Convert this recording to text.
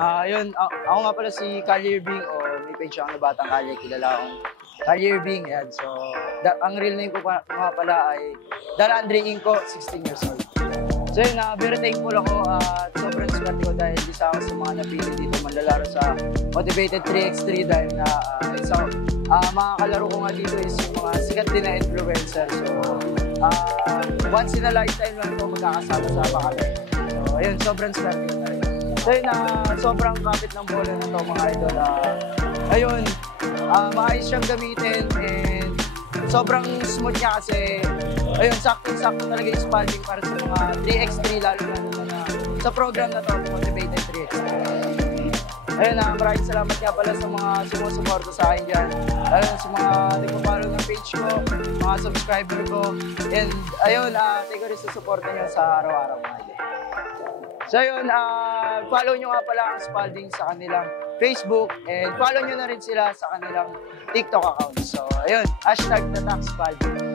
Yun, ako nga pala si Kyle Irving o may page ako na Batang Kalye, kilala akong Kyle Irving. Yan. So, ang real name ko nga pala ay Dalandre Inco, 16 years old. So yun, very thankful ako at sobrang swerte ko dahil isa ako sa mga napili dito manlalaro sa Motivated 3x3 dahil na mga kalaro ko nga dito is yung mga sikat din na influencer. So, once in a lifetime lang ito magkakasama-sama kami. So, ayun, sobrang swerte ko dahil. So yun, sobrang kapit ng bola na ito mga idol. Ayun, maayos siyang gamitin and sobrang smooth niya kasi ayun, sakto-sakto talaga yung spalding para sa mga 3x3 lalo na sa program na to, Motivated 3x3. Ayun, maraming salamat nga pala sa mga sumusuporta sa akin dyan. Lalo sa mga nagpa-follow ng page ko, mga subscriber ko. And ayun, thank you rin sa suporta niyo sa araw-araw mga idol. So yun, follow nyo nga pala ang Spalding sa kanilang Facebook and follow nyo na rin sila sa kanilang TikTok account. So ayun, #TatakSpalding.